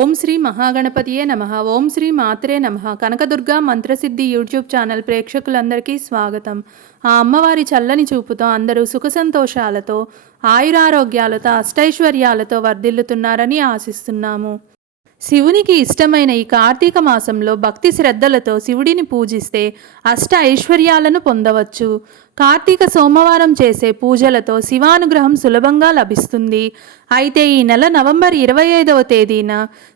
ఓం శ్రీ మహాగణపతియే నమ. ఓం శ్రీ మాత్రే నమ. Kanakadurga మంత్రసిద్ధి YouTube channel ప్రేక్షకులందరికీ స్వాగతం. ఆ అమ్మవారి చల్లని చూపుతో అందరూ సుఖ సంతోషాలతో ఆయురారోగ్యాలతో అష్టైశ్వర్యాలతో వర్ధిల్లుతున్నారని ఆశిస్తున్నాము. శివునికి ఇష్టమైన ఈ కార్తీక మాసంలో భక్తి శ్రద్ధలతో శివుడిని పూజిస్తే అష్ట ఐశ్వర్యాలను పొందవచ్చు. కార్తీక సోమవారం చేసే పూజలతో శివానుగ్రహం సులభంగా లభిస్తుంది. అయితే ఈ నెల నవంబర్ ఇరవై ఐదవ తేదీన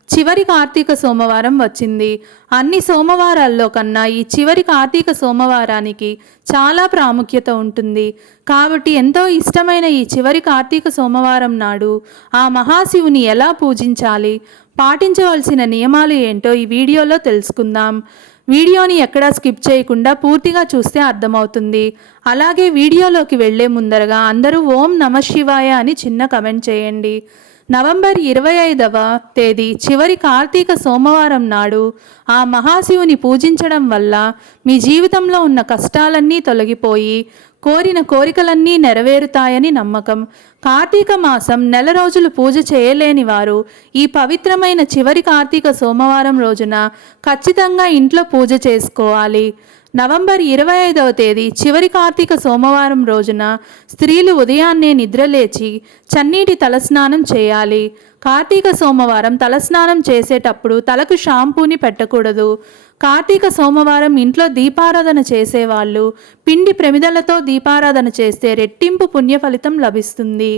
చివరి కార్తీక సోమవారం వచ్చింది. అన్ని సోమవారాల్లో కన్నా ఈ చివరి కార్తీక సోమవారానికి చాలా ప్రాముఖ్యత ఉంటుంది. కాబట్టి ఎంతో ఇష్టమైన ఈ చివరి కార్తీక సోమవారం నాడు ఆ మహాశివుని ఎలా పూజించాలి పాటించవలసిన నియమాలు ఏంటో ఈ వీడియోలో తెలుసుకుందాం. వీడియోని ఎక్కడా స్కిప్ చేయకుండా పూర్తిగా చూస్తే అర్థమవుతుంది. అలాగే వీడియోలోకి వెళ్ళే ముందరగా అందరూ ఓం నమ శివాయ అని చిన్న కమెంట్ చేయండి. నవంబర్ ఇరవై ఐదవ తేదీ చివరి కార్తీక సోమవారం నాడు ఆ మహాశివుని పూజించడం వల్ల మీ జీవితంలో ఉన్న కష్టాలన్నీ తొలగిపోయి కోరిన కోరికలన్నీ నెరవేరుతాయని నమ్మకం. కార్తీక మాసం నెల రోజులు పూజ చేయలేని వారు ఈ పవిత్రమైన చివరి కార్తీక సోమవారం రోజున ఖచ్చితంగా ఇంట్లో పూజ చేసుకోవాలి. నవంబర్ ఇరవై ఐదవ తేదీ చివరి కార్తీక సోమవారం రోజున స్త్రీలు ఉదయాన్నే నిద్రలేచి చన్నీటి తలస్నానం చేయాలి. కార్తీక సోమవారం తలస్నానం చేసేటప్పుడు తలకు షాంపూని పెట్టకూడదు. కార్తీక సోమవారం ఇంట్లో దీపారాధన చేసేవాళ్ళు పిండి ప్రమిదలతో దీపారాధన చేస్తే రెట్టింపు పుణ్య ఫలితం లభిస్తుంది.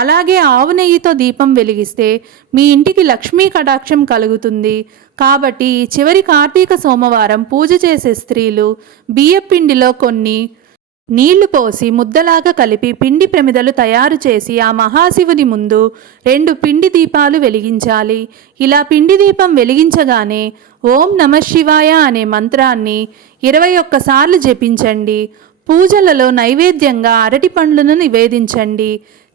అలాగే ఆవు నెయ్యితో దీపం వెలిగిస్తే మీ ఇంటికి లక్ష్మీ కటాక్షం కలుగుతుంది. కాబట్టి ఈ చివరి కార్తీక సోమవారం పూజ చేసే స్త్రీలు బియ్యపిండిలో కొన్ని నీళ్ళు పోసి ముద్దలాగా కలిపి పిండి ప్రమిదలు తయారు చేసి ఆ మహాశివుని ముందు రెండు పిండి దీపాలు వెలిగించాలి. ఇలా పిండి దీపం వెలిగించగానే ఓం నమ శివాయ అనే మంత్రాన్ని ఇరవై ఒక్కసార్లు జపించండి. పూజలలో నైవేద్యంగా అరటి పండ్లను నివేదించండి.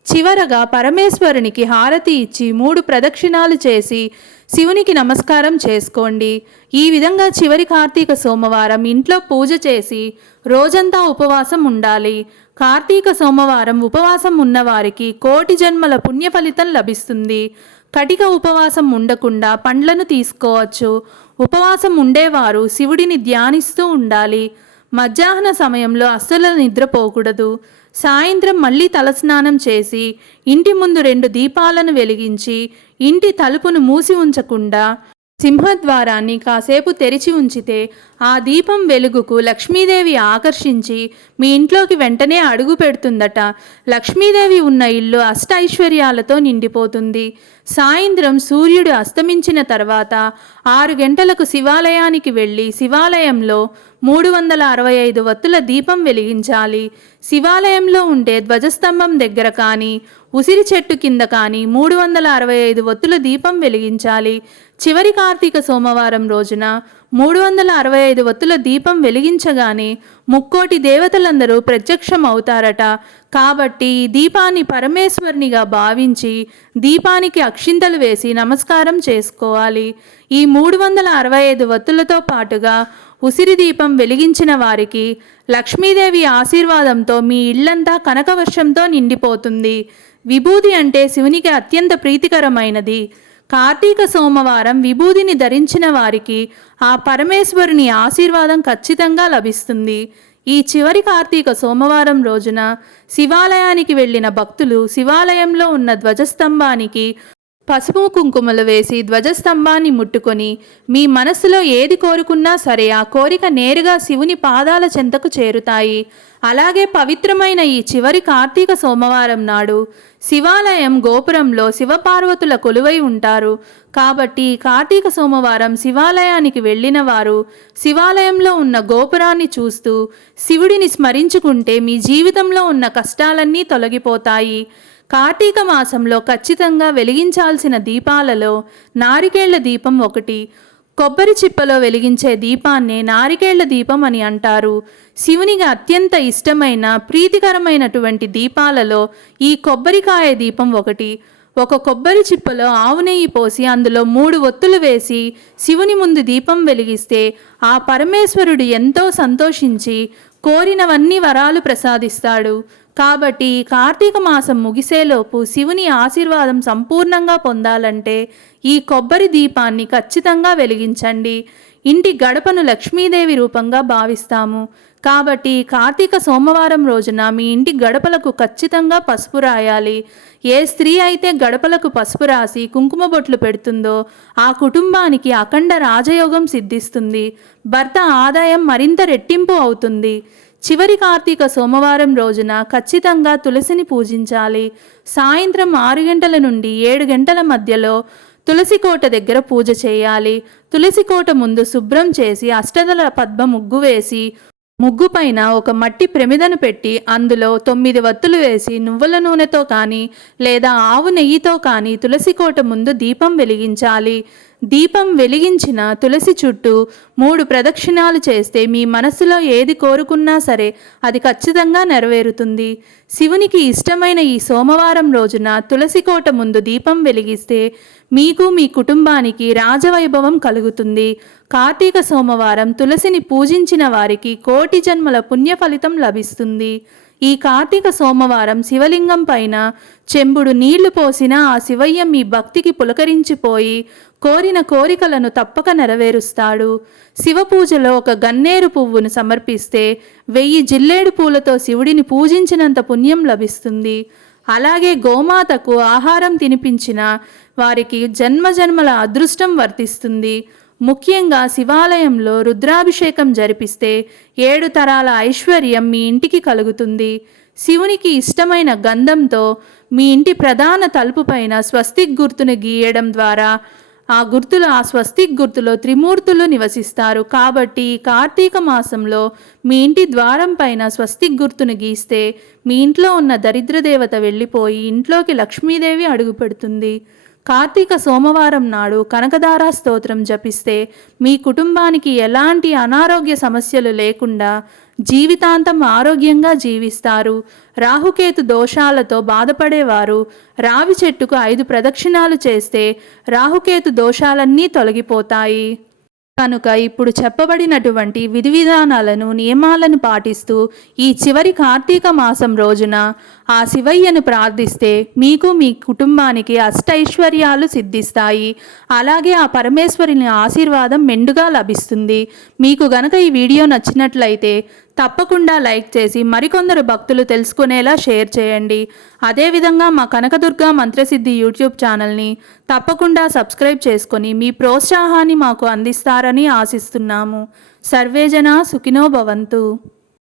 చివరగా పరమేశ్వరునికి హారతి ఇచ్చి మూడు ప్రదక్షిణాలు చేసి శివునికి నమస్కారం చేసుకోండి. ఈ విధంగా చివరి కార్తీక సోమవారం ఇంట్లో పూజ చేసి రోజంతా ఉపవాసం ఉండాలి. కార్తీక సోమవారం ఉపవాసం ఉన్నవారికి కోటి జన్మల పుణ్య ఫలితం లభిస్తుంది. కటిక ఉపవాసం ఉండకుండా పండ్లను తీసుకోవచ్చు. ఉపవాసం ఉండేవారు శివుడిని ధ్యానిస్తూ ఉండాలి. మధ్యాహ్న సమయంలో అస్సలు నిద్రపోకూడదు. సాయంత్రం మళ్ళీ తలస్నానం చేసి ఇంటి ముందు రెండు దీపాలను వెలిగించి ఇంటి తలుపును మూసి ఉంచకుండా సింహద్వారాన్ని కాసేపు తెరిచి ఉంచితే ఆ దీపం వెలుగుకు లక్ష్మీదేవి ఆకర్షించి మీ ఇంట్లోకి వెంటనే అడుగు పెడుతుందట. లక్ష్మీదేవి ఉన్న ఇల్లు అష్ట ఐశ్వర్యాలతో నిండిపోతుంది. సాయంత్రం సూర్యుడు అస్తమించిన తర్వాత ఆరు గంటలకు శివాలయానికి వెళ్ళి శివాలయంలో మూడు వందల అరవై ఐదు వత్తుల దీపం వెలిగించాలి. శివాలయంలో ఉండే ధ్వజస్తంభం దగ్గర కానీ ఉసిరి చెట్టు కింద కానీ మూడు వందల అరవై ఐదు వత్తుల దీపం వెలిగించాలి. చివరి కార్తీక సోమవారం రోజున మూడు వందల అరవై ఐదు వత్తుల దీపం వెలిగించగానే ముక్కోటి దేవతలందరూ ప్రత్యక్షం అవుతారట కాబట్టి ఈ దీపాన్ని పరమేశ్వరునిగా భావించి దీపానికి అక్షింతలు వేసి నమస్కారం చేసుకోవాలి. ఈ మూడు వందల అరవై ఐదు వత్తులతో పాటుగా ఉసిరి దీపం వెలిగించిన వారికి లక్ష్మీదేవి ఆశీర్వాదంతో మీ ఇళ్ళంతా కనకవర్షంతో నిండిపోతుంది. విభూది అంటే శివునికి అత్యంత ప్రీతికరమైనది. కార్తీక సోమవారం విభూదిని ధరించిన వారికి ఆ పరమేశ్వరుని ఆశీర్వాదం ఖచ్చితంగా లభిస్తుంది. ఈ చివరి కార్తీక సోమవారం రోజున శివాలయానికి వెళ్ళిన భక్తులు శివాలయంలో ఉన్న ధ్వజస్తంభానికి పసుపు కుంకుమలు వేసి ధ్వజస్తంభాన్ని ముట్టుకొని మీ మనసులో ఏది కోరుకున్నా సరే ఆ కోరిక నేరుగా శివుని పాదాల చెంతకు చేరుతాయి. అలాగే పవిత్రమైన ఈ చివరి కార్తీక సోమవారం నాడు శివాలయం గోపురంలో శివపార్వతుల కొలువై ఉంటారు. కాబట్టి ఈ కార్తీక సోమవారం శివాలయానికి వెళ్ళిన వారు శివాలయంలో ఉన్న గోపురాన్ని చూస్తూ శివుడిని స్మరించుకుంటే మీ జీవితంలో ఉన్న కష్టాలన్నీ తొలగిపోతాయి. కార్తీక మాసంలో ఖచ్చితంగా వెలిగించాల్సిన దీపాలలో నారికేళ్ళ దీపం ఒకటి కొబ్బరి చిప్పలో వెలిగించే దీపాన్నే నారికేళ్ళ దీపం అని అంటారు. శివునికి అత్యంత ఇష్టమైన ప్రీతికరమైనటువంటి దీపాలలో ఈ కొబ్బరికాయ దీపం ఒకటి. ఒక కొబ్బరి చిప్పలో ఆవు నెయ్యి పోసి అందులో మూడు ఒత్తులు వేసి శివుని ముందు దీపం వెలిగిస్తే ఆ పరమేశ్వరుడు ఎంతో సంతోషించి కోరినవన్నీ వరాలు ప్రసాదిస్తాడు. కాబట్టి కార్తీక మాసం ముగిసేలోపు శివుని ఆశీర్వాదం సంపూర్ణంగా పొందాలంటే ఈ కొబ్బరి దీపాన్ని ఖచ్చితంగా వెలిగించండి. ఇంటి గడపను లక్ష్మీదేవి రూపంగా భావిస్తాము. కాబట్టి కార్తీక సోమవారం రోజున మీ ఇంటి గడపలకు ఖచ్చితంగా పసుపు రాయాలి. ఏ స్త్రీ అయితే గడపలకు పసుపు రాసి కుంకుమ బొట్లు పెడుతుందో ఆ కుటుంబానికి అఖండ రాజయోగం సిద్ధిస్తుంది. భర్త ఆదాయం మరింత రెట్టింపు అవుతుంది. చివరి కార్తీక సోమవారం రోజున ఖచ్చితంగా తులసిని పూజించాలి. సాయంత్రం ఆరు గంటల నుండి ఏడు గంటల మధ్యలో తులసి కోట దగ్గర పూజ చేయాలి. తులసి కోట ముందు శుభ్రం చేసి అష్టదల పద్మ ముగ్గు వేసి ముగ్గు పైన ఒక మట్టి ప్రమిదను పెట్టి అందులో తొమ్మిది వత్తులు వేసి నువ్వుల నూనెతో కానీ లేదా ఆవు నెయ్యితో కానీ తులసి కోట ముందు దీపం వెలిగించాలి. దీపం వెలిగించిన తులసి చుట్టూ మూడు ప్రదక్షిణాలు చేస్తే మీ మనసులో ఏది కోరుకున్నా సరే అది ఖచ్చితంగా నెరవేరుతుంది. శివునికి ఇష్టమైన ఈ సోమవారం రోజున తులసి కోట ముందు దీపం వెలిగిస్తే మీకు మీ కుటుంబానికి రాజవైభవం కలుగుతుంది. కార్తీక సోమవారం తులసిని పూజించిన వారికి కోటి జన్మల పుణ్య ఫలితం లభిస్తుంది. ఈ కార్తీక సోమవారం శివలింగం పైన చెంబుడు నీళ్ళు పోసిన ఆ శివయ్య మీ భక్తికి పులకరించిపోయి కోరిన కోరికలను తప్పక నెరవేరుస్తాడు. శివపూజలో ఒక గన్నేరు పువ్వును సమర్పిస్తే వెయ్యి జిల్లేడు పూలతో శివుడిని పూజించినంత పుణ్యం లభిస్తుంది. అలాగే గోమాతకు ఆహారం తినిపించిన వారికి జన్మజన్మల అదృష్టం వర్తిస్తుంది. ముఖ్యంగా శివాలయంలో రుద్రాభిషేకం జరిపిస్తే ఏడు తరాల ఐశ్వర్యం మీ ఇంటికి కలుగుతుంది. శివునికి ఇష్టమైన గంధంతో మీ ఇంటి ప్రధాన తలుపు పైన స్వస్తిక్ గుర్తును గీయడం ద్వారా ఆ గుర్తులు ఆ స్వస్తిక్ గుర్తులో త్రిమూర్తులు నివసిస్తారు. కాబట్టి కార్తీక మాసంలో మీ ఇంటి ద్వారం పైన స్వస్తిక్ గుర్తును గీస్తే మీ ఇంట్లో ఉన్న దరిద్ర దేవత వెళ్ళిపోయి ఇంట్లోకి లక్ష్మీదేవి అడుగుపెడుతుంది. కార్తీక సోమవారం నాడు కనకదార స్తోత్రం జపిస్తే మీ కుటుంబానికి ఎలాంటి అనారోగ్య సమస్యలు లేకుండా జీవితాంతం ఆరోగ్యంగా జీవిస్తారు. రాహుకేతు దోషాలతో బాధపడేవారు. రావి చెట్టుకు ఐదు ప్రదక్షిణాలు చేస్తే రాహుకేతు దోషాలన్నీ తొలగిపోతాయి. కనుక ఇప్పుడు చెప్పబడినటువంటి విధి విధానాలను నియమాలను పాటిస్తూ ఈ చివరి కార్తీక మాసం రోజున ఆ శివయ్యను ప్రార్థిస్తే మీకు మీ కుటుంబానికి అష్టైశ్వర్యాలు సిద్ధిస్తాయి. అలాగే ఆ పరమేశ్వరుని ఆశీర్వాదం మెండుగా లభిస్తుంది. మీకు గనక ఈ వీడియో నచ్చినట్లయితే తప్పకుండా లైక్ చేసి మరికొందరు భక్తులు తెలుసుకునేలా షేర్ చేయండి. అదేవిధంగా మా కనకదుర్గ మంత్రసిద్ధి యూట్యూబ్ ఛానల్ని తప్పకుండా సబ్స్క్రైబ్ చేసుకొని మీ ప్రోత్సాహాన్ని మాకు అందిస్తారని ఆశిస్తున్నాము. సర్వేజన సుఖినో భవంతు.